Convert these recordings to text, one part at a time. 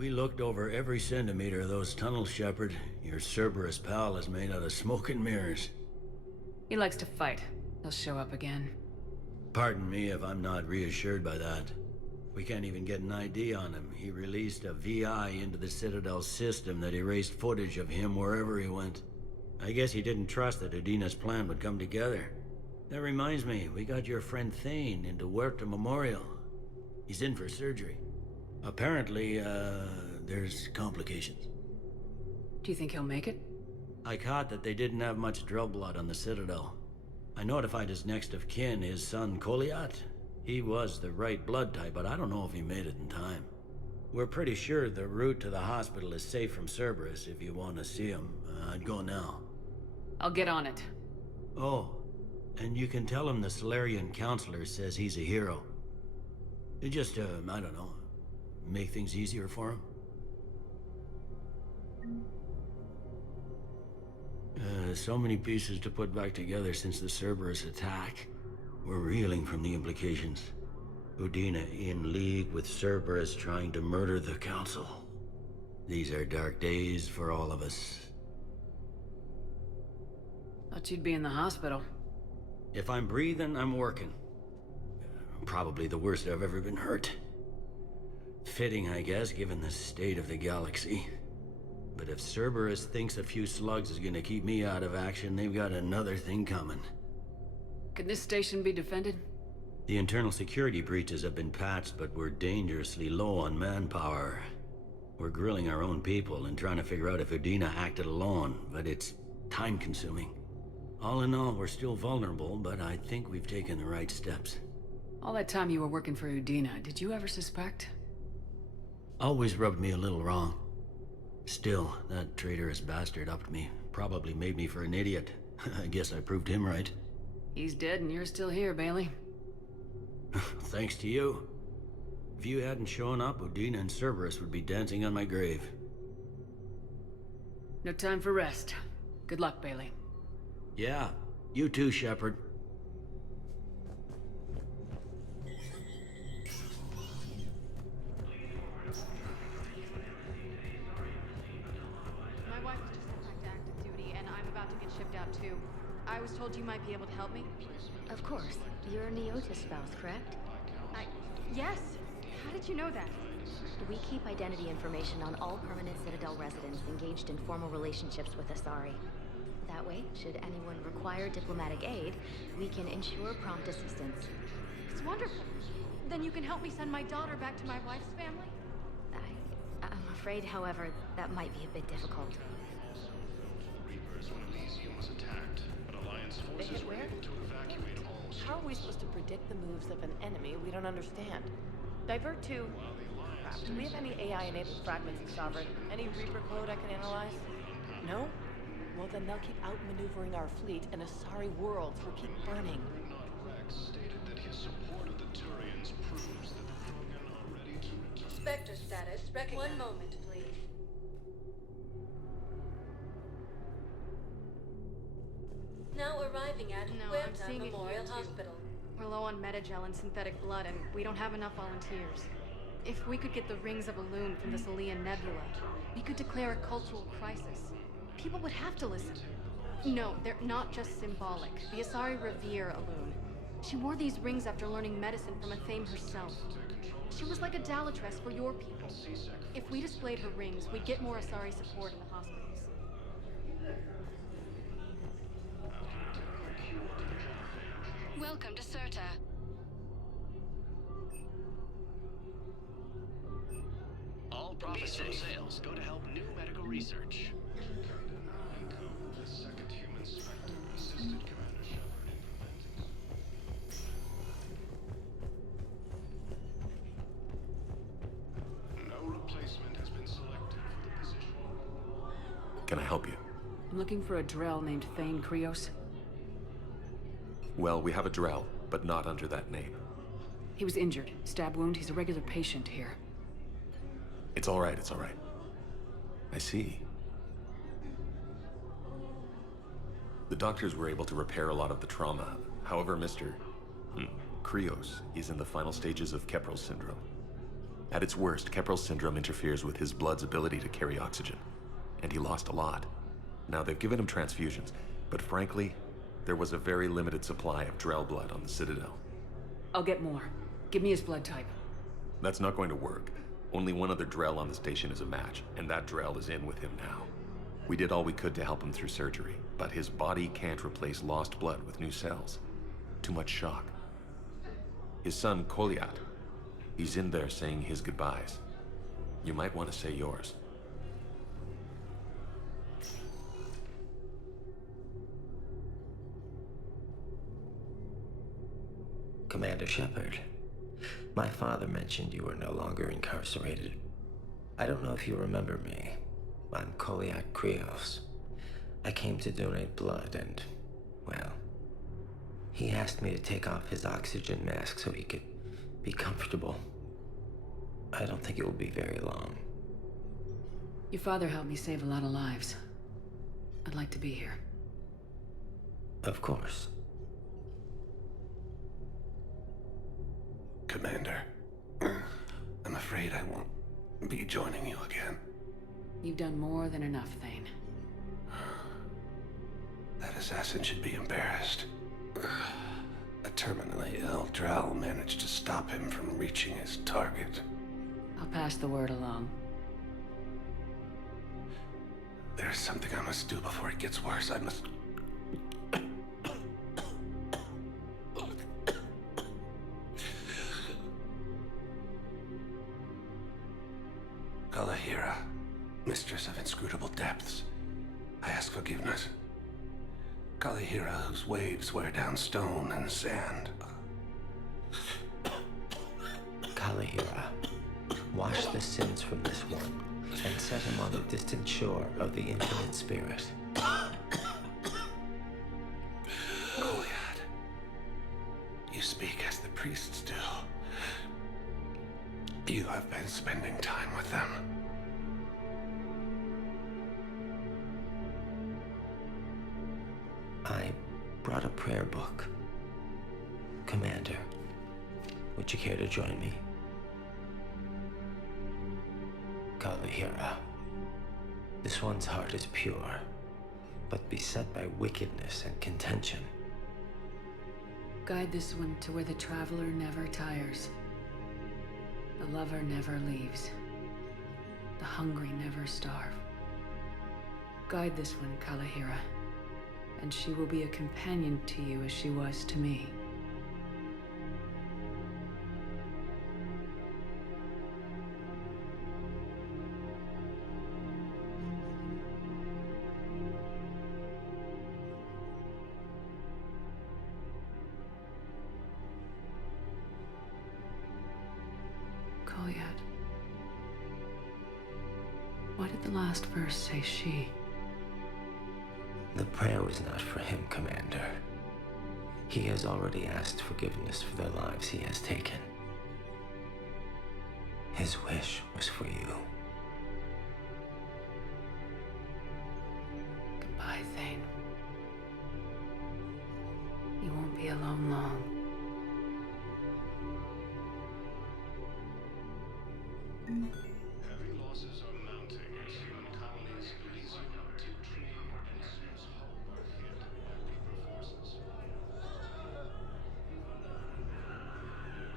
We looked over every centimeter of those tunnels, Shepard. Your Cerberus pal is made out of smoke and mirrors. He likes to fight. He'll show up again. Pardon me if I'm not reassured by that. We can't even get an ID on him. He released a VI into the Citadel system that erased footage of him wherever he went. I guess he didn't trust that Udina's plan would come together. That reminds me, we got your friend Thane into Huerta Memorial. He's in for surgery. Apparently, there's complications. Do you think he'll make it? I caught that they didn't have much drill blood on the Citadel. I notified his next of kin, his son Koliat. He was the right blood type, but I don't know if he made it in time. We're pretty sure the route to the hospital is safe from Cerberus. If you want to see him, I'd go now. I'll get on it. Oh, and you can tell him the Solarian counselor says he's a hero. It just, I don't know, make things easier for him. So many pieces to put back together since the Cerberus attack. We're reeling from the implications. Udina in league with Cerberus trying to murder the Council. These are dark days for all of us. Thought you'd be in the hospital. If I'm breathing, I'm working. Probably the worst I've ever been hurt. Fitting, I guess, given the state of the galaxy. But if Cerberus thinks a few slugs is gonna keep me out of action, they've got another thing coming. Could this station be defended? The internal security breaches have been patched, but we're dangerously low on manpower. We're grilling our own people and trying to figure out if Udina acted alone, but it's time-consuming. All in all, we're still vulnerable, but I think we've taken the right steps. All that time you were working for Udina, did you ever suspect? Always rubbed me a little wrong. Still, that traitorous bastard upped me. Probably made me for an idiot. I guess I proved him right. He's dead and you're still here, Bailey. Thanks to you. If you hadn't shown up, Udina and Cerberus would be dancing on my grave. No time for rest. Good luck, Bailey. Yeah, you too, Shepard. My wife was just sent back to active duty, and I'm about to get shipped out too. I was told you might be able to help me. Of course. You're a Neotis spouse, correct? Yes. How did you know that? We keep identity information on all permanent Citadel residents engaged in formal relationships with Asari. That way, should anyone require diplomatic aid, we can ensure prompt assistance. It's wonderful. Then you can help me send my daughter back to my wife's family? I'm afraid, however, that might be a bit difficult. Reapers when Elysium was attacked, but Alliance forces were able to evacuate all. How are we supposed to predict the moves of an enemy we don't understand? Divert to... do we have any AI-enabled fragments of Sovereign? Any Reaper code I can analyze? No? Well, then they'll keep outmaneuvering our fleet, and Asari worlds will keep burning. Rex stated that his support of the Turians proves that the Krogan are ready to return. Spectre status. One moment, please. Now arriving at No, I'm Huerta seeing it Memorial here, too. Hospital. We're low on metagel and synthetic blood, and we don't have enough volunteers. If we could get the rings of Elune from the Salian Nebula, we could declare a cultural crisis. People would have to listen. No, they're not just symbolic. The Asari revere Elune. She wore these rings after learning medicine from a Thame herself. She was like a Dalatress for your people. If we displayed her rings, we'd get more Asari support in the hospitals. Welcome to Certa. All profits from sales go to help new medical research. The second human Spectre assisted Commander Shepard in preventing. No replacement has been selected for the position. Can I help you? I'm looking for a Drell named Thane Krios. Well, we have a Drell, but not under that name. He was injured. Stab wound. He's a regular patient here. It's all right, it's all right. I see. The doctors were able to repair a lot of the trauma. However, Mr. Krios is in the final stages of Keprel syndrome. At its worst, Keprel's syndrome interferes with his blood's ability to carry oxygen, and he lost a lot. Now, they've given him transfusions, but frankly, there was a very limited supply of Drell blood on the Citadel. I'll get more. Give me his blood type. That's not going to work. Only one other Drell on the station is a match, and that Drell is in with him now. We did all we could to help him through surgery, but his body can't replace lost blood with new cells. Too much shock. His son, Koliat, he's in there saying his goodbyes. You might want to say yours. Commander Shepard, my father mentioned you were no longer incarcerated. I don't know if you remember me. I'm Koliak Krios. I came to donate blood and, well, he asked me to take off his oxygen mask so he could be comfortable. I don't think it will be very long. Your father helped me save a lot of lives. I'd like to be here. Of course. Commander, I'm afraid I won't be joining you again. You've done more than enough, Thane. That assassin should be embarrassed. A terminally ill Drow managed to stop him from reaching his target. I'll pass the word along. There's something I must do before it gets worse. I must... Kalahira, mistress of inscrutable depths, I ask forgiveness. Kalahira, whose waves wear down stone and sand. Kalahira, wash the sins from this one and set him on the distant shore of the infinite spirit. Koliad, you speak as the priests do. You have been spending time with them. I brought a prayer book. Commander, would you care to join me? Kalahira, this one's heart is pure, but beset by wickedness and contention. Guide this one to where the traveler never tires. The lover never leaves. The hungry never starve. Guide this one, Kalahira, and she will be a companion to you as she was to me. Why did the last verse say she? The prayer was not for him, Commander. He has already asked forgiveness for the lives he has taken. His wish was for you. Goodbye, Thane. You won't be alone long. Heavy losses are mounting as human colonies Elysium, Two-Tree, and Smith's Hope are hit by Reaper forces.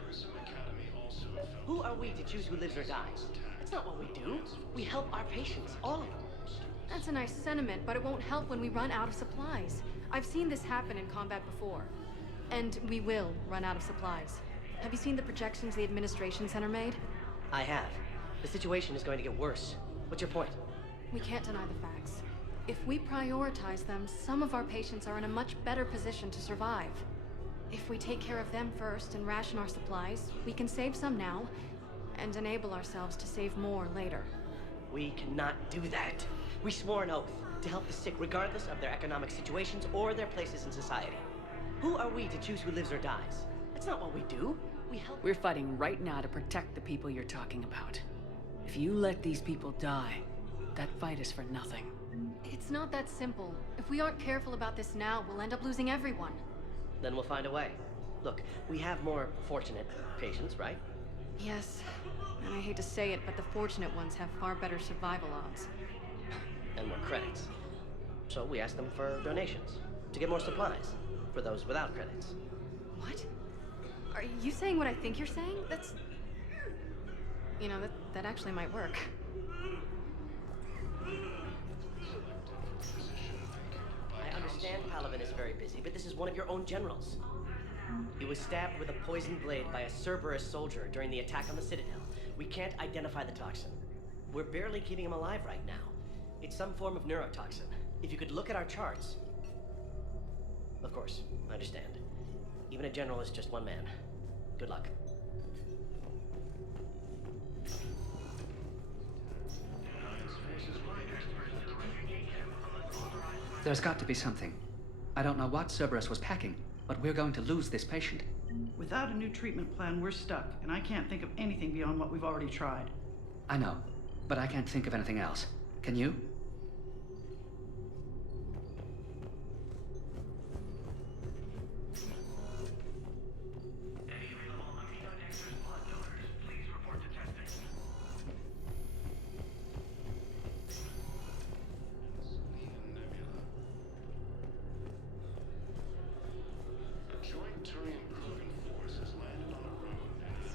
Grissom Academy also felt... Who are we to choose who lives or dies? That's not what we do. We help our patients, all of them. That's a nice sentiment, but it won't help when we run out of supplies. I've seen this happen in combat before. And we will run out of supplies. Have you seen the projections the Administration Center made? I have. The situation is going to get worse. What's your point? We can't deny the facts. If we prioritize them, some of our patients are in a much better position to survive. If we take care of them first and ration our supplies, we can save some now, and enable ourselves to save more later. We cannot do that. We swore an oath to help the sick regardless of their economic situations or their places in society. Who are we to choose who lives or dies? That's not what we do. We help... We're fighting right now to protect the people you're talking about. If you let these people die, that fight is for nothing. It's not that simple. If we aren't careful about this now, we'll end up losing everyone. Then we'll find a way. Look, we have more fortunate patients, right? Yes, and I hate to say it, but the fortunate ones have far better survival odds. And more credits. So we asked them for donations to get more supplies for those without credits. What? Are you saying what I think you're saying? That's... You know, that actually might work. I understand Palavin is very busy, but this is one of your own generals. He was stabbed with a poisoned blade by a Cerberus soldier during the attack on the Citadel. We can't identify the toxin. We're barely keeping him alive right now. It's some form of neurotoxin. If you could look at our charts... Of course, I understand. Even a general is just one man. Good luck. There's got to be something. I don't know what Cerberus was packing, but we're going to lose this patient. Without a new treatment plan, we're stuck, and I can't think of anything beyond what we've already tried. I know, but I can't think of anything else. Can you?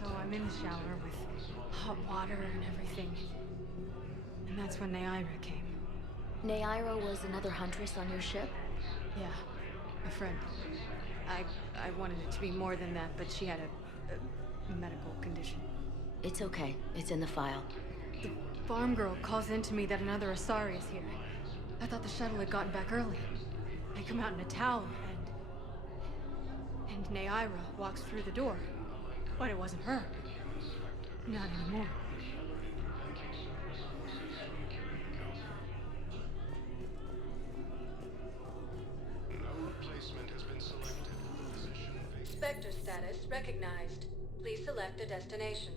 So I'm in the shower with hot water and everything. And that's when Neaira came. Neaira was another huntress on your ship? Yeah, a friend. I wanted it to be more than that, but she had a medical condition. It's okay. It's in the file. The farm girl calls in to me that another Asari is here. I thought the shuttle had gotten back early. I come out in a towel, and Neaira walks through the door. But it wasn't her. Not anymore. Spectre status recognized. Please select a destination.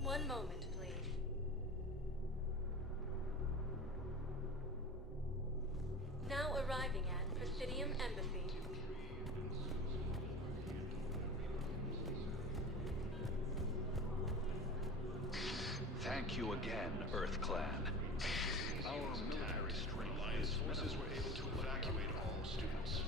One moment, please. Now arriving at Presidium Embassy. Thank you again, Earth Clan. Our military strength Alliance forces were able to evacuate all students.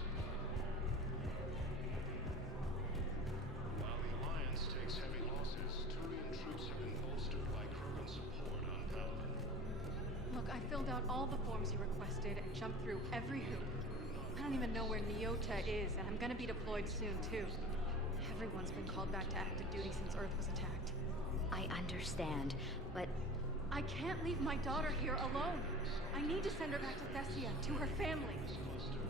While the Alliance takes heavy losses, Turian troops have been bolstered by Krogan support on Paladin. Look, I filled out all the forms you requested and jumped through every hoop. I don't even know where Neota is, and I'm gonna be deployed soon, too. Everyone's been called back to active duty since Earth was attacked. I understand, but... I can't leave my daughter here alone. I need to send her back to Thessia, to her family.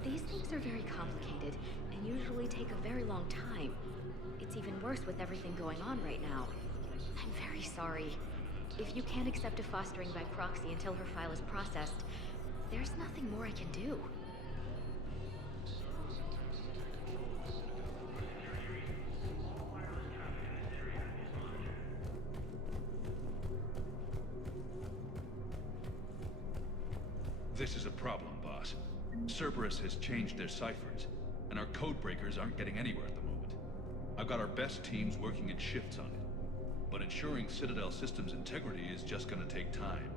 These things are very complicated, and usually take a very long time. It's even worse with everything going on right now. I'm very sorry. If you can't accept a fostering by proxy until her file is processed, there's nothing more I can do. This is a problem, boss. Cerberus has changed their ciphers, and our codebreakers aren't getting anywhere at the moment. I've got our best teams working in shifts on it, but ensuring Citadel systems integrity is just gonna take time.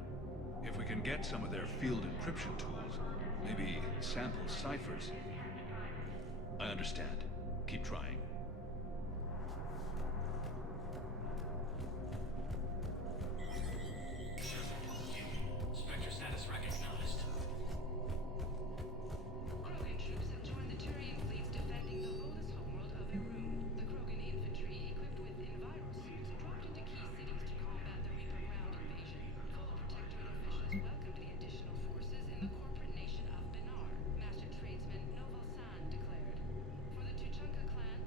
If we can get some of their field encryption tools, maybe sample ciphers... I understand. Keep trying. Spectre status recognized. Krogan troops have joined the Turian fleets defending the lawless homeworld of Irun. The Krogan infantry, equipped with envirosuits, dropped into key cities to combat the Reaper ground invasion. Full Protectorate officials welcomed the additional forces in the corporate nation of Benar, Master Tradesman Noval San declared. For the Tuchanka clan,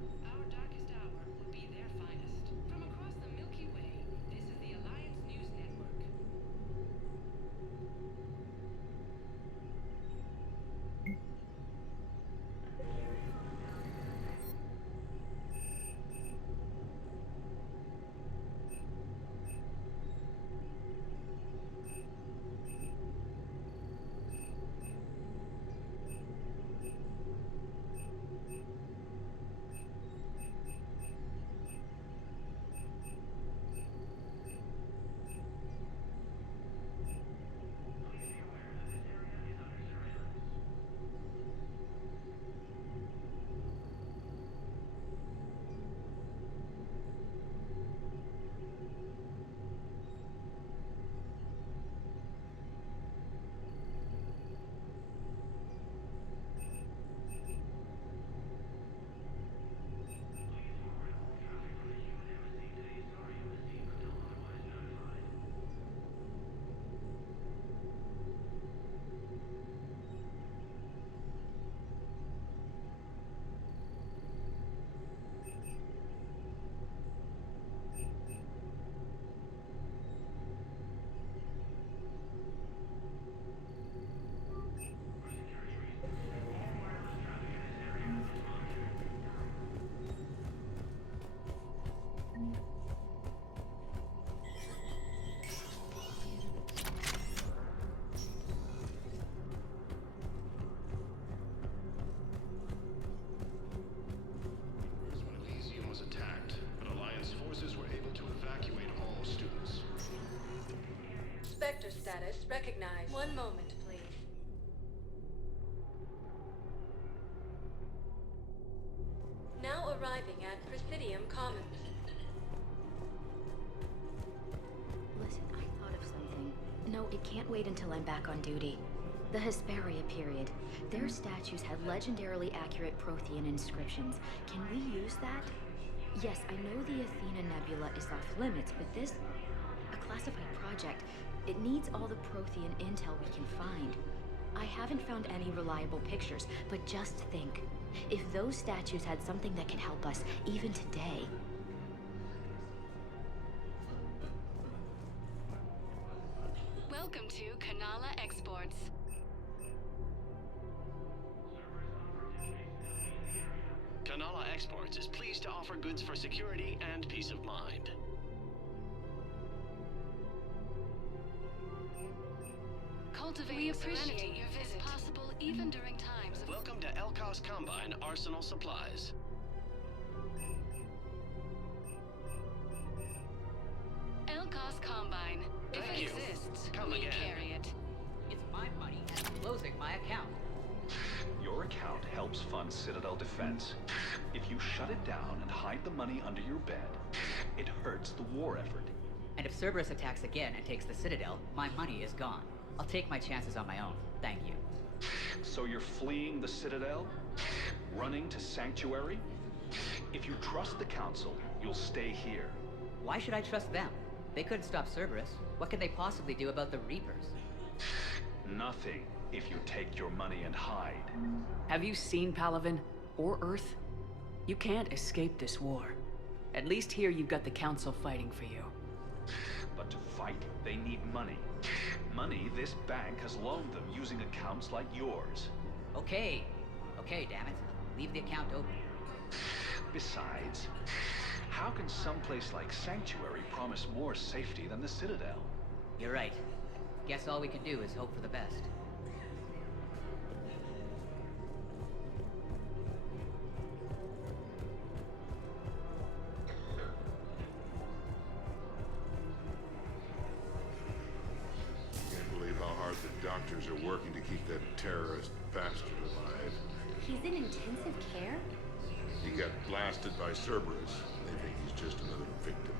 Officer status recognized. One moment, please. Now arriving at Presidium Commons. Listen, I thought of something. No, it can't wait until I'm back on duty. The Hesperia period. Their statues had legendarily accurate Prothean inscriptions. Can we use that? Yes, I know the Athena Nebula is off limits, but this... a classified project. It needs all the Prothean intel we can find. I haven't found any reliable pictures, but just think. If those statues had something that can help us, even today... Welcome to Kanala Exports. Kanala Exports is pleased to offer goods for security and peace of mind. We appreciate your visit. If possible, even during times of... Welcome to Elkos Combine Arsenal Supplies. Elkos Combine. If Thank it you. exists, Come we again. carry it. It's my money and I'm closing my account. Your account helps fund Citadel defense. If you shut it down and hide the money under your bed, it hurts the war effort. And if Cerberus attacks again and takes the Citadel, my money is gone. I'll take my chances on my own. Thank you. So you're fleeing the Citadel? Running to Sanctuary? If you trust the Council, you'll stay here. Why should I trust them? They couldn't stop Cerberus. What can they possibly do about the Reapers? Nothing, if you take your money and hide. Have you seen Palaven? Or Earth? You can't escape this war. At least here you've got the Council fighting for you. But to fight, they need money. Money this bank has loaned them using accounts like yours. Okay. Okay, damn it. Leave the account open. Besides, how can someplace like Sanctuary promise more safety than the Citadel? You're right. Guess all we can do is hope for the best. Can't believe how hard the doctors are working to keep that terrorist bastard alive. He's in intensive care? He got blasted by Cerberus. They think he's just another victim.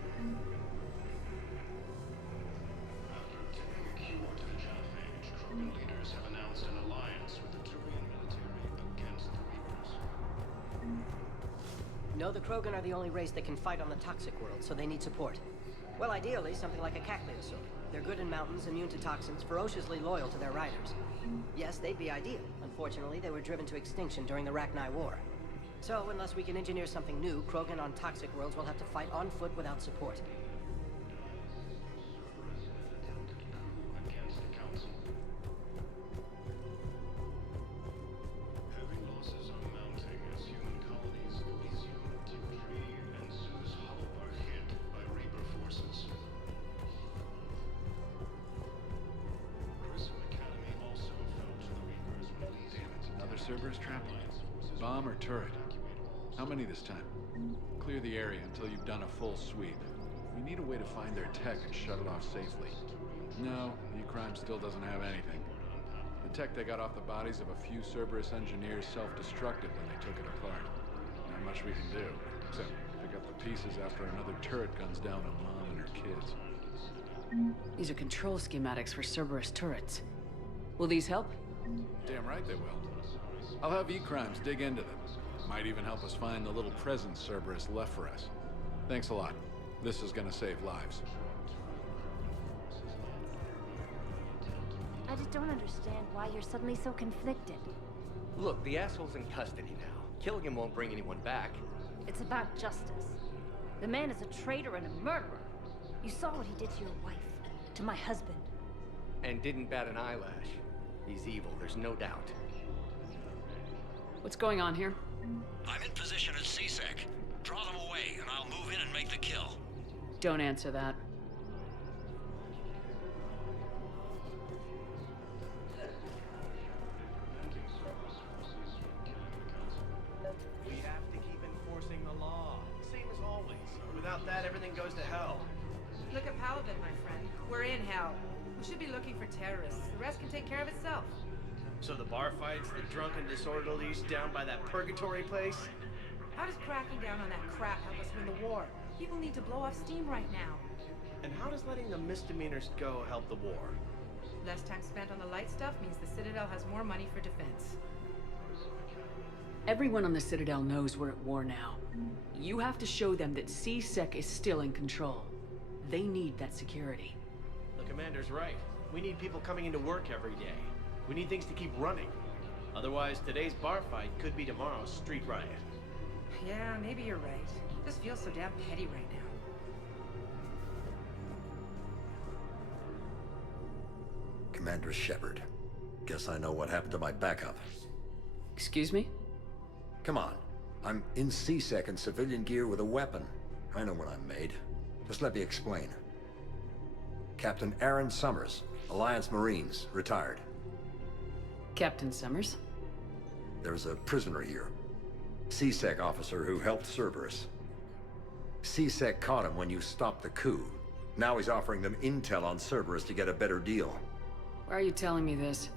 Leaders have announced an alliance with the Turian military against the Reapers. No, the Krogan are the only race that can fight on the toxic world, so they need support. Well, ideally, something like a Cacleosaur. They're good in mountains, immune to toxins, ferociously loyal to their riders. Yes, they'd be ideal. Unfortunately, they were driven to extinction during the Rachni War. So, unless we can engineer something new, Krogan on toxic worlds will have to fight on foot without support. Against the Council. Heavy losses are mounting as human colonies Elysium, Tree, and Zeus Hope are hit by Reaper forces. Prism Academy also fell to the Reapers when Elysium... Another Cerberus trap? Bomb or turret? How many this time? Clear the area until you've done a full sweep. We need a way to find their tech and shut it off safely. No, E-Crime still doesn't have anything. The tech they got off the bodies of a few Cerberus engineers self-destructed when they took it apart. Not much we can do, except pick up the pieces after another turret guns down a mom and her kids. These are control schematics for Cerberus turrets. Will these help? Damn right they will. I'll have E-Crimes dig into them. Might even help us find the little present Cerberus left for us. Thanks a lot. This is gonna save lives. I just don't understand why you're suddenly so conflicted. Look, the asshole's in custody now. Killing him won't bring anyone back. It's about justice. The man is a traitor and a murderer. You saw what he did to your wife, to my husband. And didn't bat an eyelash. He's evil, there's no doubt. What's going on here? I'm in position at CSEC. Draw them away, and I'll move in and make the kill. Don't answer that. We have to keep enforcing the law. Same as always. Without that, everything goes to hell. Look at Paladin, my friend. We're in hell. We should be looking for terrorists. The rest can take care of itself. So the bar fights, the drunken disorderlies down by that purgatory place? How does cracking down on that crap help us win the war? People need to blow off steam right now. And how does letting the misdemeanors go help the war? Less time spent on the light stuff means the Citadel has more money for defense. Everyone on the Citadel knows we're at war now. You have to show them that C-Sec is still in control. They need that security. The commander's right. We need people coming into work every day. We need things to keep running. Otherwise, today's bar fight could be tomorrow's street riot. Yeah, maybe you're right. It just feels so damn petty right now. Commander Shepard. Guess I know what happened to my backup. Excuse me? Come on. I'm in C-Sec in civilian gear with a weapon. I know what I'm made. Just let me explain. Captain Aaron Summers, Alliance Marines, retired. Captain Summers? There's a prisoner here. C-Sec officer who helped Cerberus. C-Sec caught him when you stopped the coup. Now he's offering them intel on Cerberus to get a better deal. Why are you telling me this?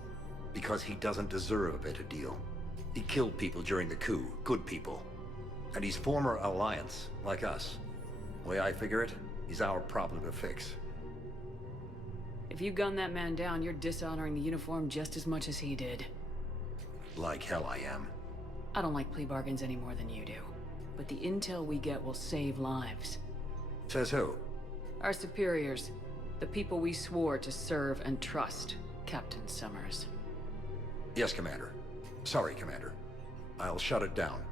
Because he doesn't deserve a better deal. He killed people during the coup, good people. And he's former Alliance, like us. The way I figure it, he's our problem to fix. If you gun that man down, you're dishonoring the uniform just as much as he did. Like hell I am. I don't like plea bargains any more than you do. But the intel we get will save lives. Says who? Our superiors. The people we swore to serve and trust, Captain Summers. Yes, Commander. Sorry, Commander. I'll shut it down.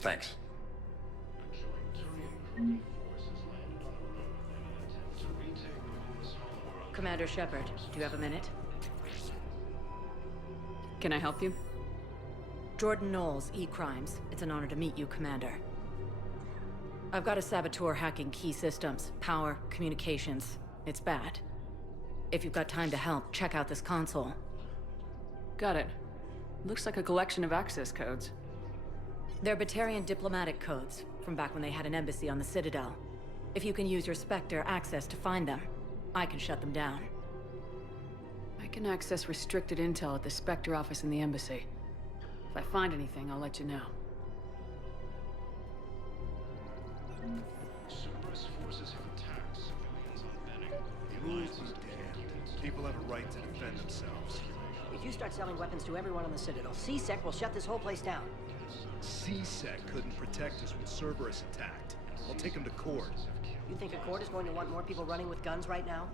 Thanks. Commander Shepard, do you have a minute? Can I help you? Jordan Knowles, E-Crimes. It's an honor to meet you, Commander. I've got a saboteur hacking key systems, power, communications. It's bad. If you've got time to help, check out this console. Got it. Looks like a collection of access codes. They're Batarian diplomatic codes, from back when they had an embassy on the Citadel. If you can use your Spectre access to find them, I can shut them down. I can access restricted intel at the Spectre office in the embassy. If I find anything, I'll let you know. Cerberus forces have attacked civilians on Benning. The rules be damned. People have a right to defend themselves. If you start selling weapons to everyone on the Citadel, C-Sec will shut this whole place down. C-Sec couldn't protect us when Cerberus attacked. I'll take him to court. You think a court is going to want more people running with guns right now?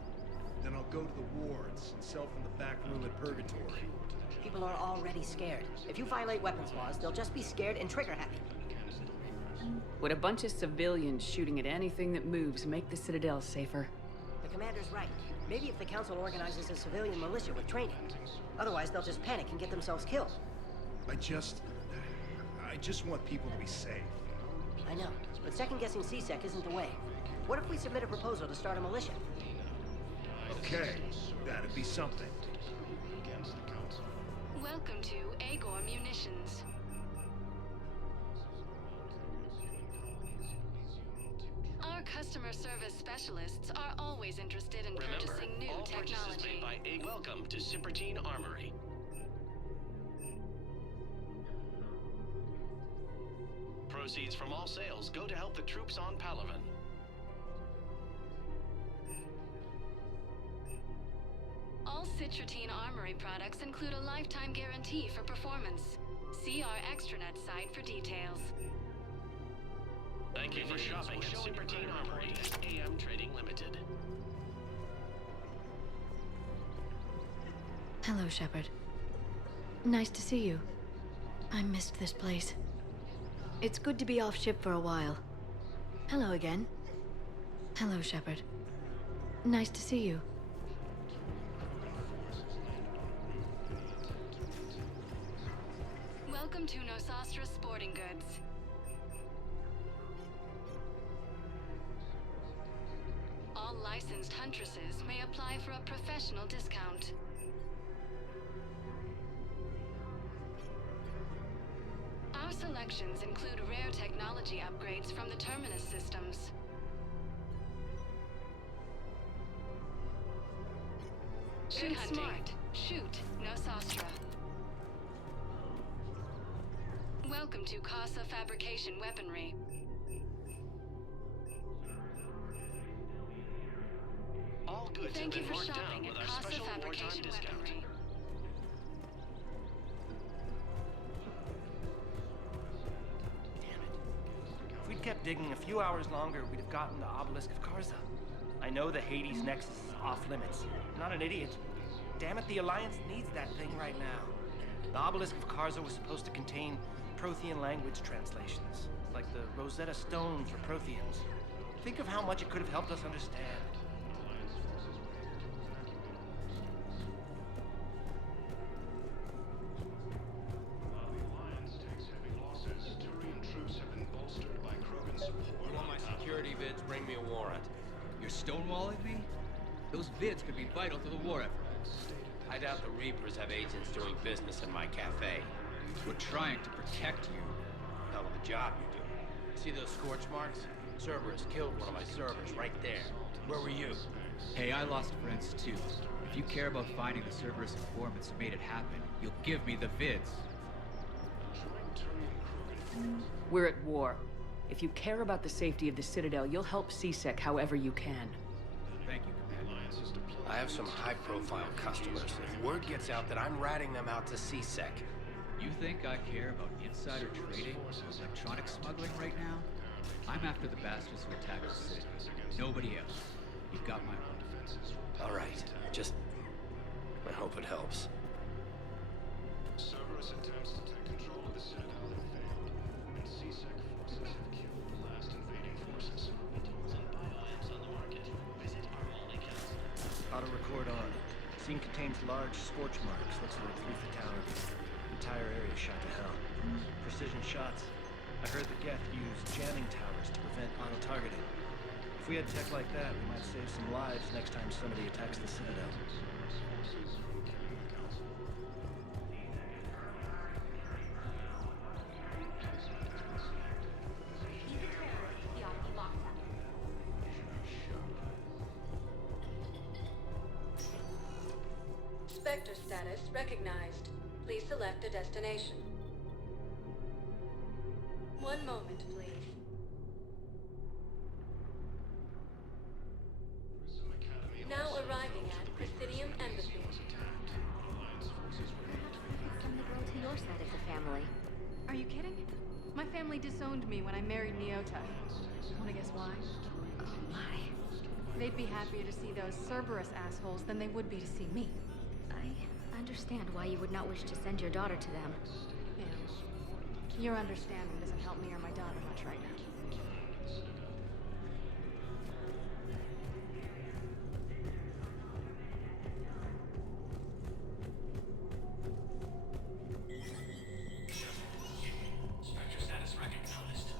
Then I'll go to the wards and sell from the back room at Purgatory. People are already scared. If you violate weapons laws, they'll just be scared and trigger-happy. Would a bunch of civilians shooting at anything that moves make the Citadel safer? The commander's right. Maybe if the Council organizes a civilian militia with training. Otherwise, they'll just panic and get themselves killed. I just want people to be safe. I know, but second-guessing C-Sec isn't the way. What if we submit a proposal to start a militia? Okay, that'd be something. Welcome to Agor Munitions. Our customer service specialists are always interested in purchasing new technology. Welcome to Cybertine Armory. Proceeds from all sales go to help the troops on Palaven. All Citradel Armory products include a lifetime guarantee for performance. See our extranet site for details. Thank you for shopping at Cybertine Armory, AM Trading Limited. Hello, Shepard. Nice to see you. I missed this place. It's good to be off ship for a while. Hello again. Hello, Shepard. Nice to see you. Welcome to Nosastra Sporting Goods. All licensed huntresses may apply for a professional discount. Our selections include rare technology upgrades from the Terminus systems. Shoot smart. Shoot, no Sostra. Welcome to Casa Fabrication Weaponry. All goods Thank you have been for marked down shopping with at our Casa special wartime Fabrication discount. Weaponry. If we'd kept digging a few hours longer, we'd have gotten the Obelisk of Karza. I know the Hades Nexus is off limits. I'm not an idiot. Damn it, the Alliance needs that thing right now. The Obelisk of Karza was supposed to contain Prothean language translations, like the Rosetta Stone for Protheans. Think of how much it could have helped us understand. You want my security vids? Bring me a warrant. You're stonewalling me? Those vids could be vital to the war effort. I doubt the Reapers have agents doing business in my cafe. We're trying to protect you. Hell of a job you do. See those scorch marks? Cerberus killed one of my servers right there. Where were you? Hey, I lost friends too. If you care about finding the Cerberus informants who made it happen, you'll give me the vids. We're at war. If you care about the safety of the Citadel, you'll help CSEC however you can. Thank you, Commander. I have some high-profile customers. If word gets out that I'm ratting them out to CSEC. You think I care about insider trading or electronic smuggling right now? I'm after the bastards who attacked the city. Nobody else. You've got my word. All right. I hope it helps. Cerberus attempts to take control of the Citadel have failed, and CSEC forces have killed the last invading forces. Some bioamps on the market. Visit our Molly Council. Auto record on. Scene contains large scorch marks. Looks like 3 fatalities. Entire area shot to hell. Precision shots. I heard the Geth use jamming towers to prevent auto-targeting. If we had tech like that, we might save some lives next time somebody attacks the Citadel. Spectre status recognized. Please select a destination. One moment, please. Now arriving at Presidium Embassy. From the girl to your side of the family. Are you kidding? My family disowned me when I married Neota. Wanna guess why? Oh my. They'd be happier to see those Cerberus assholes than they would be to see me. I understand why you would not wish to send your daughter to them. Yeah. Your understanding doesn't help me or my daughter much right now. Spectre status recognized.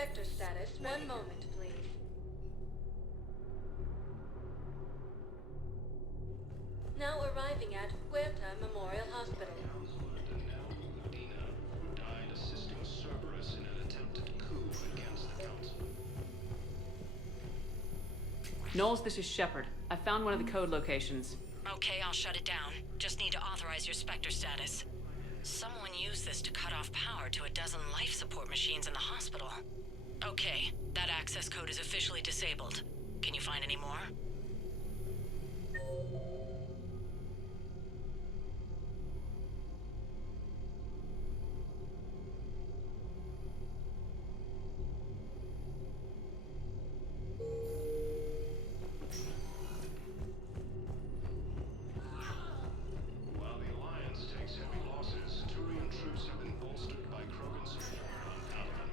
Spectre status. One moment, please. Now arriving at Huerta Memorial Hospital. Died assisting Cerberus in an attempted coup against the Council. Knowles, this is Shepard. I found one of the code locations. Okay, I'll shut it down. Just need to authorize your Spectre status. Someone used this to cut off power to a dozen life support machines in the hospital. Okay, that access code is officially disabled. Can you find any more? While the Alliance takes heavy losses, Turian troops have been bolstered by Krogan support on Palaven.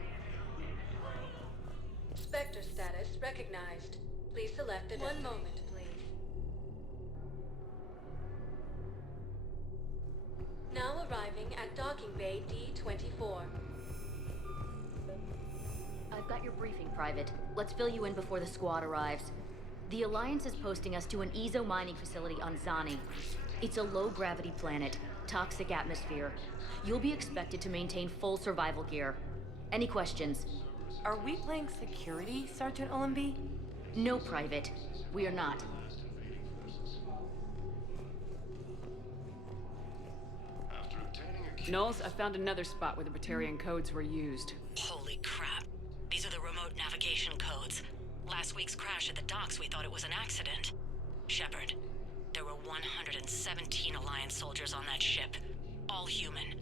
Spectre status recognized. Please select a One moment, please. Now arriving at docking bay D-24. I've got your briefing, Private. Let's fill you in before the squad arrives. The Alliance is posting us to an Ezo mining facility on Zani. It's a low-gravity planet, toxic atmosphere. You'll be expected to maintain full survival gear. Any questions? Are we playing security, Sergeant Olenby? No, Private. We are not. Knowles, I found another spot where the Batarian codes were used. Holy crap. These are the remote navigation codes. Last week's crash at the docks, we thought it was an accident. Shepard, there were 117 Alliance soldiers on that ship. All human.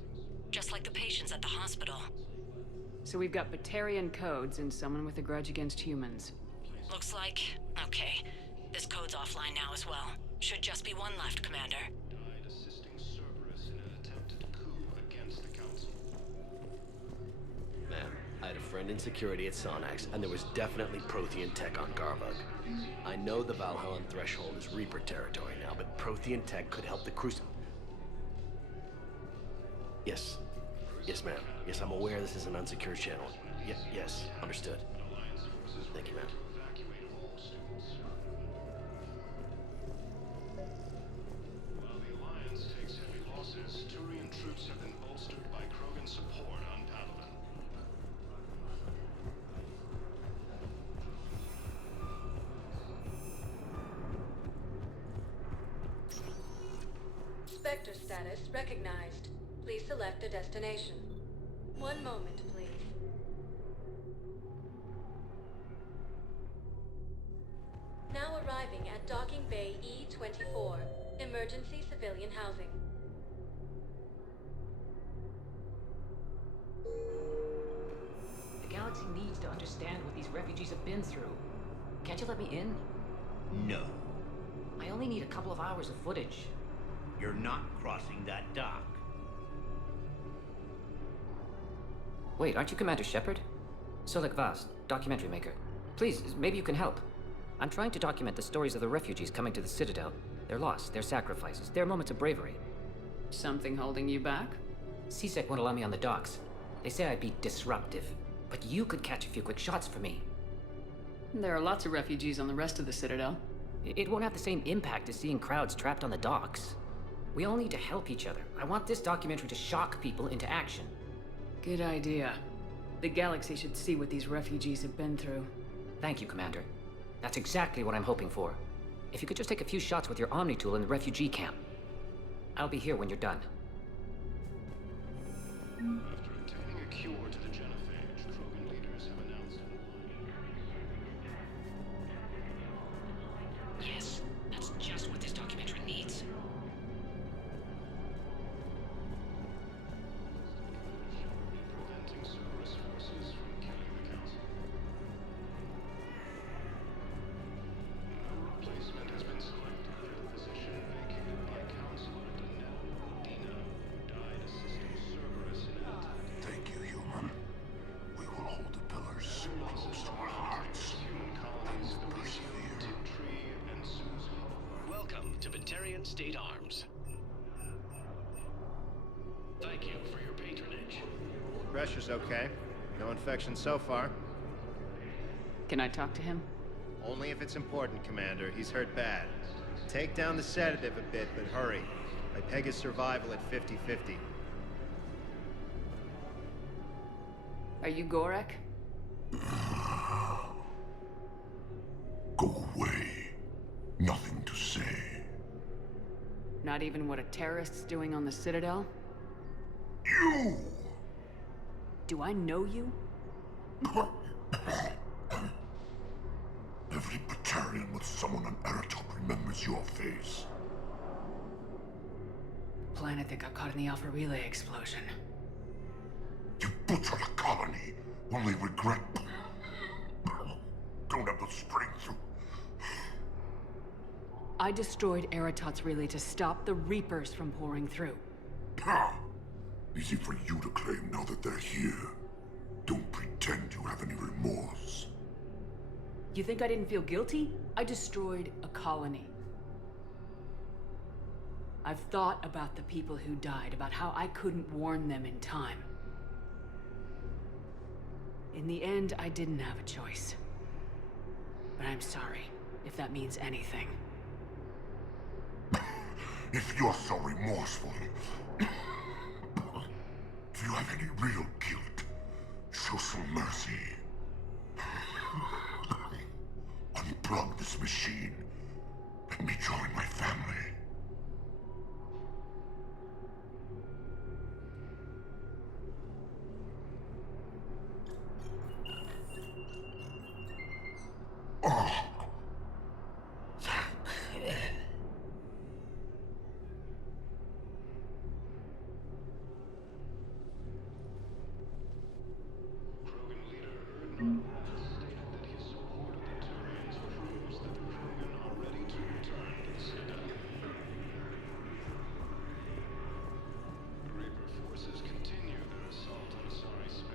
Just like the patients at the hospital. So we've got Batarian codes and someone with a grudge against humans. Looks like... okay. This code's offline now as well. Should just be one left, Commander. Died assisting Cerberus in an attempted coup against the Council. Ma'am, I had a friend in security at Sonax, and there was definitely Prothean tech on Garvug. I know the Valhallan threshold is Reaper territory now, but Prothean tech could help the Crucible. Yes. Yes, ma'am. Yes, I'm aware this is an unsecured channel. Yes, understood. Thank you, ma'am. While the Alliance takes heavy losses, Turian troops have been bolstered by Krogan support on Palaven. Spectre status recognized. Please select a destination. One moment, please. Now arriving at docking bay E-24, emergency civilian housing. The galaxy needs to understand what these refugees have been through. Can't you let me in? No. I only need a couple of hours of footage. You're not crossing that dock. Wait, aren't you Commander Shepard? Solek Vaz, documentary maker. Please, maybe you can help. I'm trying to document the stories of the refugees coming to the Citadel. Their loss, their sacrifices, their moments of bravery. Something holding you back? CSEC won't allow me on the docks. They say I'd be disruptive. But you could catch a few quick shots for me. There are lots of refugees on the rest of the Citadel. It won't have the same impact as seeing crowds trapped on the docks. We all need to help each other. I want this documentary to shock people into action. Good idea. The galaxy should see what these refugees have been through. Thank you, Commander. That's exactly what I'm hoping for. If you could just take a few shots with your Omni tool in the refugee camp. I'll be here when you're done. After obtaining a cure to the genophage, Krogan leaders have announced an alliance. Yes, that's just what this documentary needs. Preventing Cerberus forces from killing the Council. No replacement has been selected for the position vacated by Counselor Danelle Udina, who died assisting Cerberus in an attack. Thank you, human. We will hold the pillars close to our hearts. Human colonies, the Lyceum, Tiptree, and Sue's Hope. Welcome to Batarian State Arms. Thank you for your patronage. Pressure's okay. No infection so far. Can I talk to him? Only if it's important, Commander. He's hurt bad. Take down the sedative a bit, but hurry. I peg his survival at 50-50. Are you Gorek? Go away. Nothing to say. Not even what a terrorist's doing on the Citadel? You! Do I know you? Every Batarian with someone on Adept remembers your face. Planet that got caught in the Alpha Relay explosion. You butchered a colony, only regret. Don't have the strength to... I destroyed Eratot's relay to stop the Reapers from pouring through. Easy for you to claim now that they're here. Don't pretend you have any remorse. You think I didn't feel guilty? I destroyed a colony. I've thought about the people who died, about how I couldn't warn them in time. In the end, I didn't have a choice. But I'm sorry, if that means anything. If you're so remorseful, if you have any real guilt, show some mercy. Unplug this machine. Let me join my family.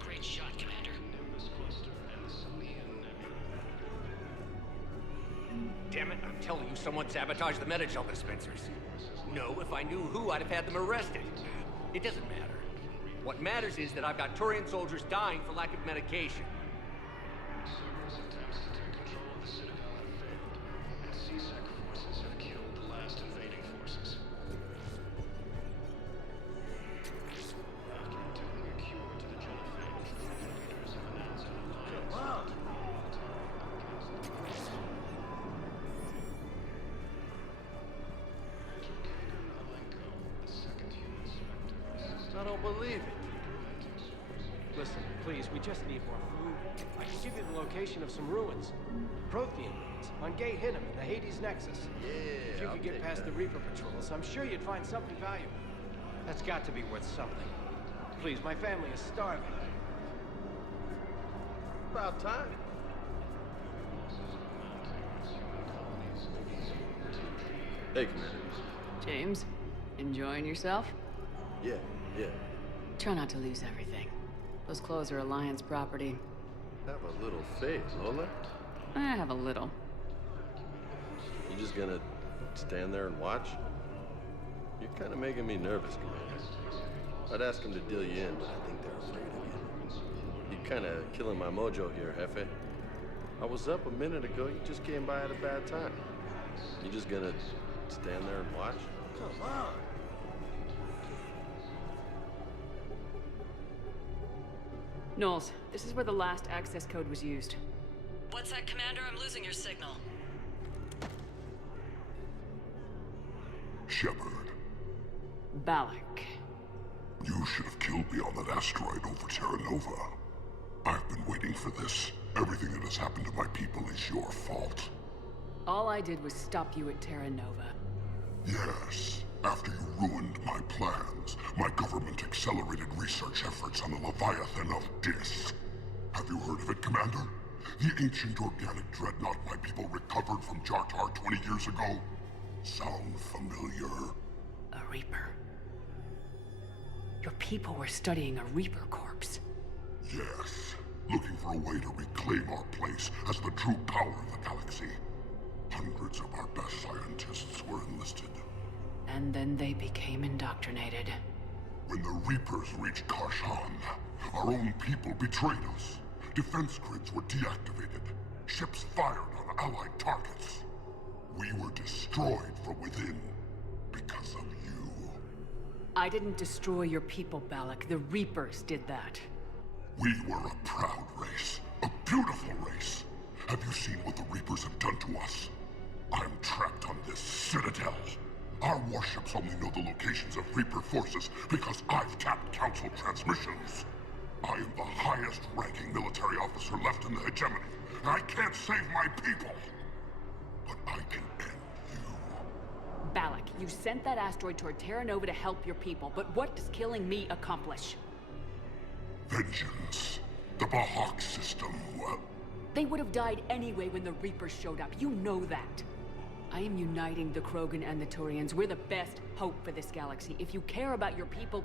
Great shot, Commander. Damn it, I'm telling you, someone sabotaged the Medi-gel dispensers. No, if I knew who, I'd have had them arrested. It doesn't matter. What matters is that I've got Turian soldiers dying for lack of medication. Cerberus attempts to take control of the Citadel have failed, and C-Sec forces have killed the last invading forces. After attempting a cure to the genophage, the leaders have announced an alliance. I don't believe it. Listen, please, we just need more food. I can give you the location of some ruins. Prothean ruins, on Gay Hinnom in the Hades Nexus. Yeah, if you could get past the Reaper patrols, I'm sure you'd find something valuable. That's got to be worth something. Please, my family is starving. About time. Hey, Commander. James, enjoying yourself? Yeah. Try not to lose everything. Those clothes are Alliance property. Have a little faith, Lola. I have a little. You just gonna stand there and watch? You're kind of making me nervous, Commander. I'd ask them to deal you in, but I think they're afraid of you. You're kind of killing my mojo here, Jefe. I was up a minute ago. You just came by at a bad time. You just gonna stand there and watch? Come on. Knowles, this is where the last access code was used. What's that, Commander? I'm losing your signal. Shepard. Balak. You should have killed me on that asteroid over Terra Nova. I've been waiting for this. Everything that has happened to my people is your fault. All I did was stop you at Terra Nova. Yes. After you ruined my plans, my government accelerated research efforts on the Leviathan of Dis. Have you heard of it, Commander? The ancient organic dreadnought my people recovered from Jartar 20 years ago? Sound familiar? A Reaper. Your people were studying a Reaper corpse. Yes. Looking for a way to reclaim our place as the true power of the galaxy. Hundreds of our best scientists were enlisted. And then they became indoctrinated. When the Reapers reached Karshan, our own people betrayed us. Defense grids were deactivated. Ships fired on Allied targets. We were destroyed from within because of you. I didn't destroy your people, Balak. The Reapers did that. We were a proud race. A beautiful race. Have you seen what the Reapers have done to us? I'm trapped on this Citadel. Our warships only know the locations of Reaper forces because I've tapped Council transmissions. I am the highest-ranking military officer left in the hegemony. I can't save my people. But I can end you. Balak, you sent that asteroid toward Terra Nova to help your people, but what does killing me accomplish? Vengeance. The Bahawk system, well... They would have died anyway when the Reapers showed up. You know that. I am uniting the Krogan and the Turians. We're the best hope for this galaxy. If you care about your people...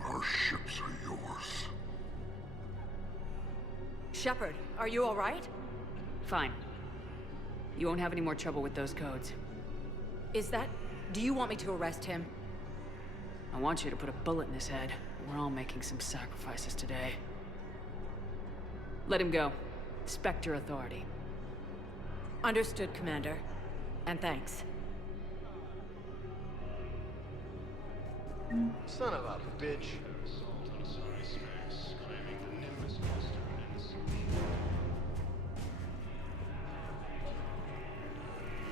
Our ships are yours. Shepard, are you all right? Fine. You won't have any more trouble with those codes. Is that... Do you want me to arrest him? I want you to put a bullet in his head. We're all making some sacrifices today. Let him go. Spectre authority. Understood, Commander. And thanks. Son of a bitch.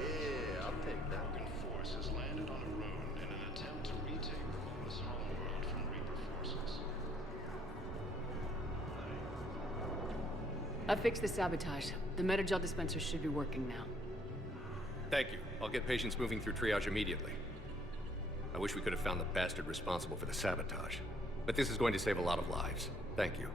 Yeah, I'll take that. Force has landed on a ruin in an attempt to retake the Volus homeworld from Reaper forces. I fixed the sabotage. The metagel dispenser should be working now. Thank you. I'll get patients moving through triage immediately. I wish we could have found the bastard responsible for the sabotage. But this is going to save a lot of lives. Thank you.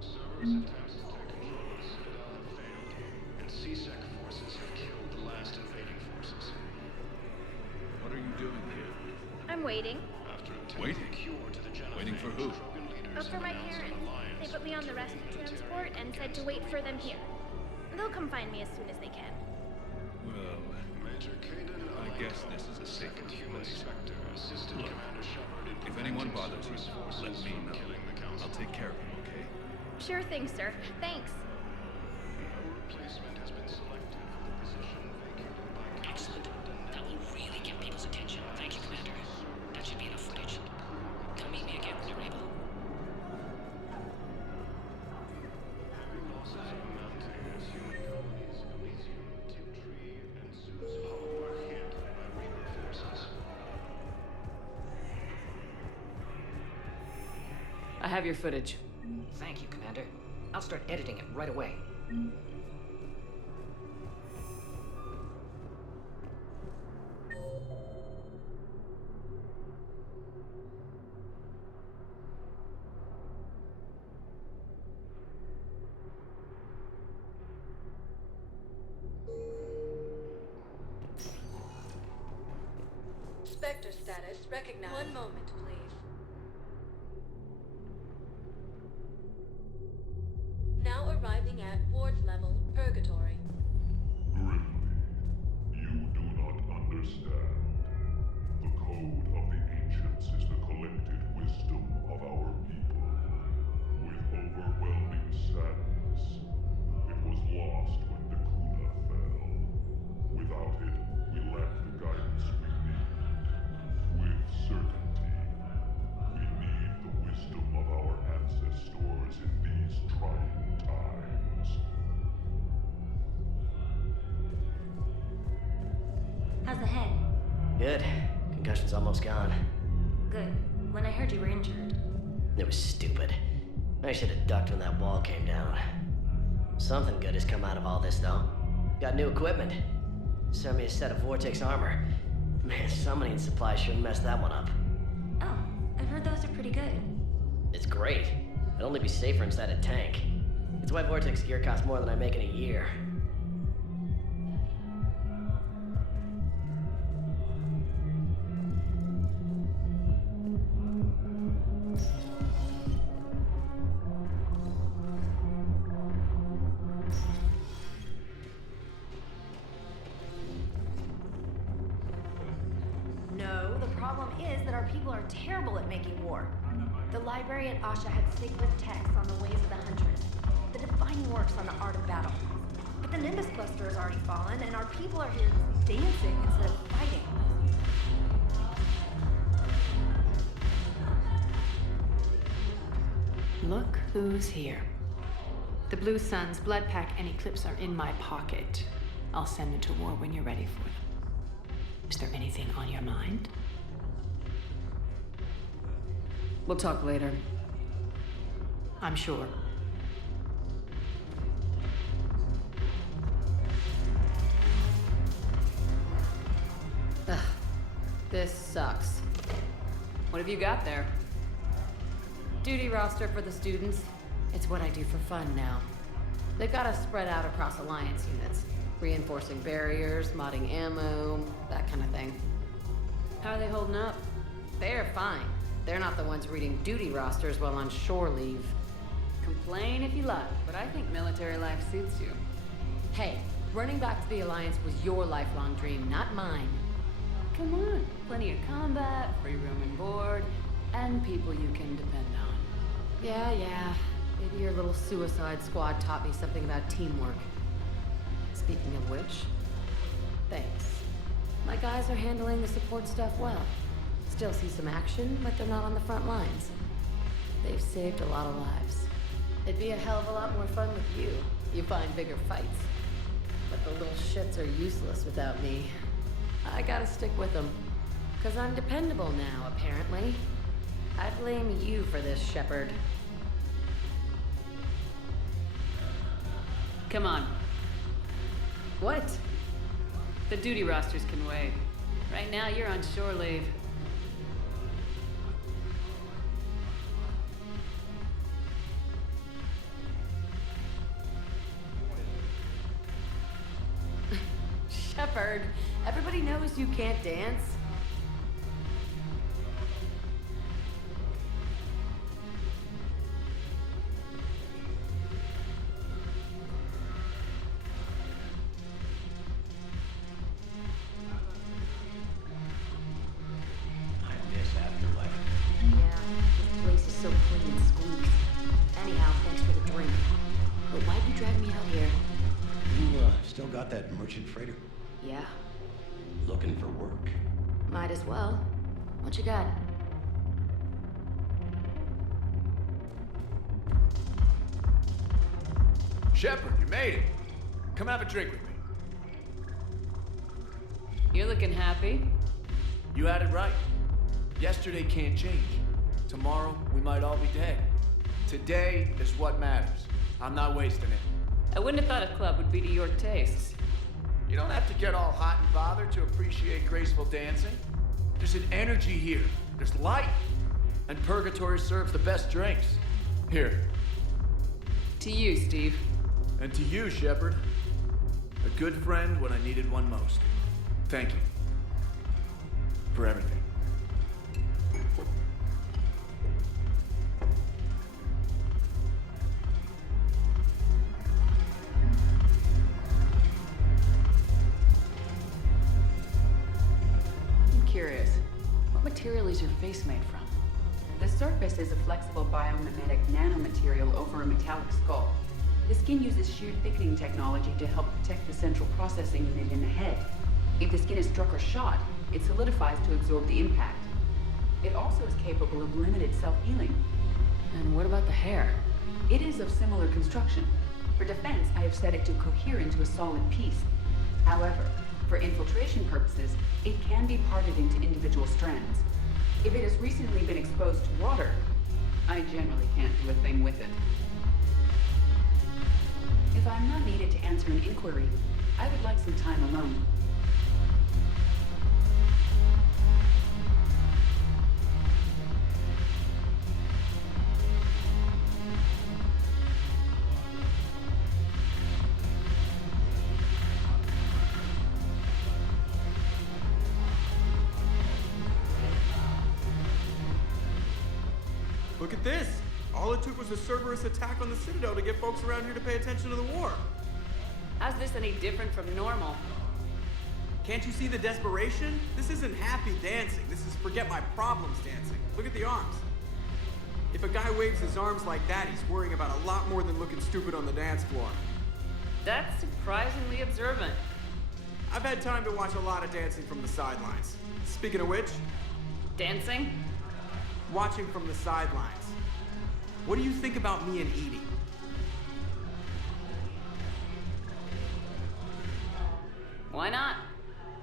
Cerberus attempts to take control of the Citadel have failed, and C-Sec forces have killed the last invading forces. What are you doing here? I'm waiting. After attempting Waiting? a cure to the Waiting for who? Krogan leaders For have my announced an parents. alliance They put me on the rescue transport and said to wait for them here. They'll come find me as soon as they can. Well, Major Caden I guess this is a second sacred human place. spectre assisted Look, Commander Shepard in if anyone preventing bothers you, Cerberus let forces me from know. killing the council. I'll take care of him, okay? Sure thing, sir. Thanks. No replacement has been selected for the position vacated by Excellent. That will really get people's attention. Thank you, Commander. That should be enough footage. Come meet me again when you're able. losses are mounting as human colonies Elysium, Tiptree, and Zeus Hollow are hit by Reaper forces. I have your footage. Thank you, Commander. I'll start editing it right away. Spectre status recognized. One moment, please. Now arriving at Ward's level, Purgatory. Grimly, you do not understand. The code of the ancients is the collected wisdom of our people. With overwhelming sadness, it was lost when Dakuna fell. Without it, we lack the guidance we need. With certainty, we need the wisdom of our ancestors in these trying times. How's the head? Good. Concussion's almost gone. Good. When I heard you were injured. It was stupid. I should have ducked when that wall came down. Something good has come out of all this, though. Got new equipment. Sent me a set of Vortex armor. Man, summoning supply sure messed that one up. Oh, I've heard those are pretty good. It's great. It'd only be safer inside a tank. It's why Vortex gear costs more than I make in a year. problem is that our people are terrible at making war. The library at Asha had sacred texts on the ways of the Huntress, the defining works on the art of battle. But the Nimbus cluster has already fallen, and our people are here dancing instead of fighting. Look who's here. The Blue Suns, Blood Pack, and Eclipse are in my pocket. I'll send them to war when you're ready for them. Is there anything on your mind? We'll talk later. I'm sure. Ugh, this sucks. What have you got there? Duty roster for the students. It's what I do for fun now. They've got us spread out across Alliance units. Reinforcing barriers, modding ammo, that kind of thing. How are they holding up? They're fine. They're not the ones reading duty rosters while on shore leave. Complain if you like, but I think military life suits you. Hey, running back to the Alliance was your lifelong dream, not mine. Come on, plenty of combat, free room and board, and people you can depend on. Yeah. Maybe your little suicide squad taught me something about teamwork. Speaking of which, thanks. My guys are handling the support stuff well. Still see some action, but they're not on the front lines. They've saved a lot of lives. It'd be a hell of a lot more fun with you. You find bigger fights. But the little shits are useless without me. I gotta stick with them. 'Cause I'm dependable now, apparently. I blame you for this, Shepard. Come on. What? The duty rosters can wait. Right now, you're on shore leave. Shepard, everybody knows you can't dance. That merchant freighter? Yeah. Looking for work? Might as well. What you got? Shepard, you made it. Come have a drink with me. You're looking happy. You had it right. Yesterday can't change. Tomorrow, we might all be dead. Today is what matters. I'm not wasting it. I wouldn't have thought a club would be to your tastes. You don't have to get all hot and bothered to appreciate graceful dancing. There's an energy here. There's light. And Purgatory serves the best drinks. Here. To you, Steve. And to you, Shepard. A good friend when I needed one most. Thank you. For everything. Curious. What material is your face made from? The surface is a flexible biomimetic nanomaterial over a metallic skull. The skin uses shear thickening technology to help protect the central processing unit in the head. If the skin is struck or shot, it solidifies to absorb the impact. It also is capable of limited self-healing. And what about the hair? It is of similar construction. For defense, I have set it to cohere into a solid piece. However, for infiltration purposes, it can be parted into individual strands. If it has recently been exposed to water, I generally can't do a thing with it. If I'm not needed to answer an inquiry, I would like some time alone. Look at this! All it took was a Cerberus attack on the Citadel to get folks around here to pay attention to the war. How's this any different from normal? Can't you see the desperation? This isn't happy dancing. This is forget my problems dancing. Look at the arms. If a guy waves his arms like that, he's worrying about a lot more than looking stupid on the dance floor. That's surprisingly observant. I've had time to watch a lot of dancing from the sidelines. Speaking of which... Dancing? Watching from the sidelines. What do you think about me and Edie? Why not?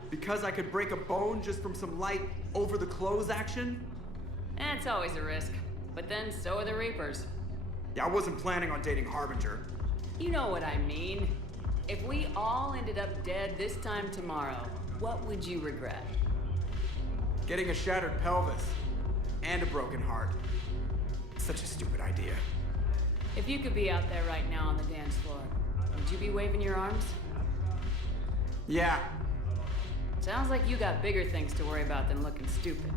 Because I could break a bone just from some light over-the-clothes action? It's always a risk. But then so are the Reapers. Yeah, I wasn't planning on dating Harbinger. You know what I mean. If we all ended up dead this time tomorrow, what would you regret? Getting a shattered pelvis. And a broken heart. Such a stupid idea. If you could be out there right now on the dance floor, would you be waving your arms? Yeah. Sounds like you got bigger things to worry about than looking stupid.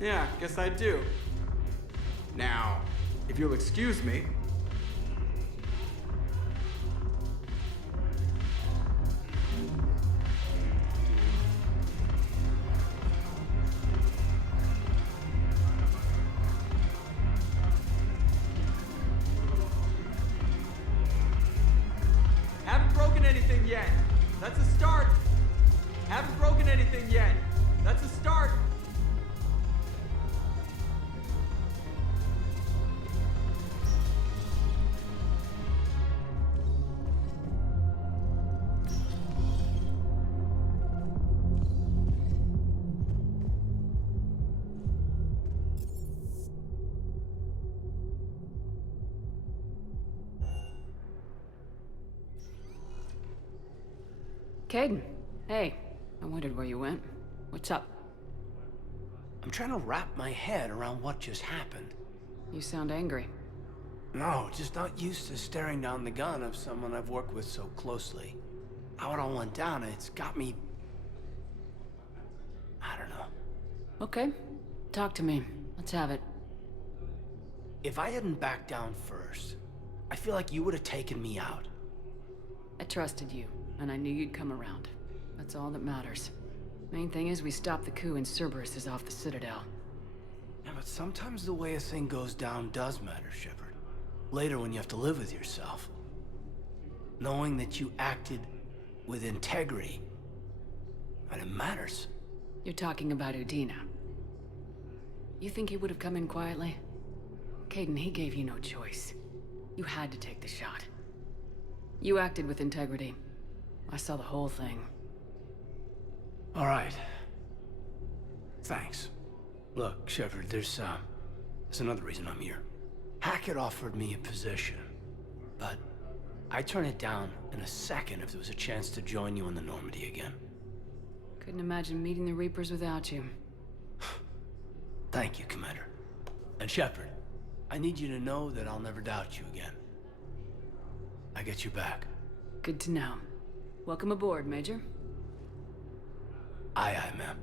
Yeah, guess I do. Now, if you'll excuse me... Haven't broken anything yet. That's a start. Haven't broken anything yet. That's a start. Caden, hey. I wondered where you went. What's up? I'm trying to wrap my head around what just happened. You sound angry. No, just not used to staring down the gun of someone I've worked with so closely. How it all went down, it's got me... I don't know. Okay. Talk to me. Let's have it. If I hadn't backed down first, I feel like you would have taken me out. I trusted you, and I knew you'd come around. That's all that matters. Main thing is we stopped the coup and Cerberus is off the Citadel. Yeah, but sometimes the way a thing goes down does matter, Shepard. Later when you have to live with yourself. Knowing that you acted with integrity, and it matters. You're talking about Udina. You think he would have come in quietly? Caden, he gave you no choice. You had to take the shot. You acted with integrity. I saw the whole thing. All right. Thanks. Look, Shepard, there's another reason I'm here. Hackett offered me a position, but I'd turn it down in a second if there was a chance to join you on the Normandy again. Couldn't imagine meeting the Reapers without you. Thank you, Commander. And Shepard, I need you to know that I'll never doubt you again. I get your back. Good to know. Welcome aboard, Major. Aye, aye, ma'am.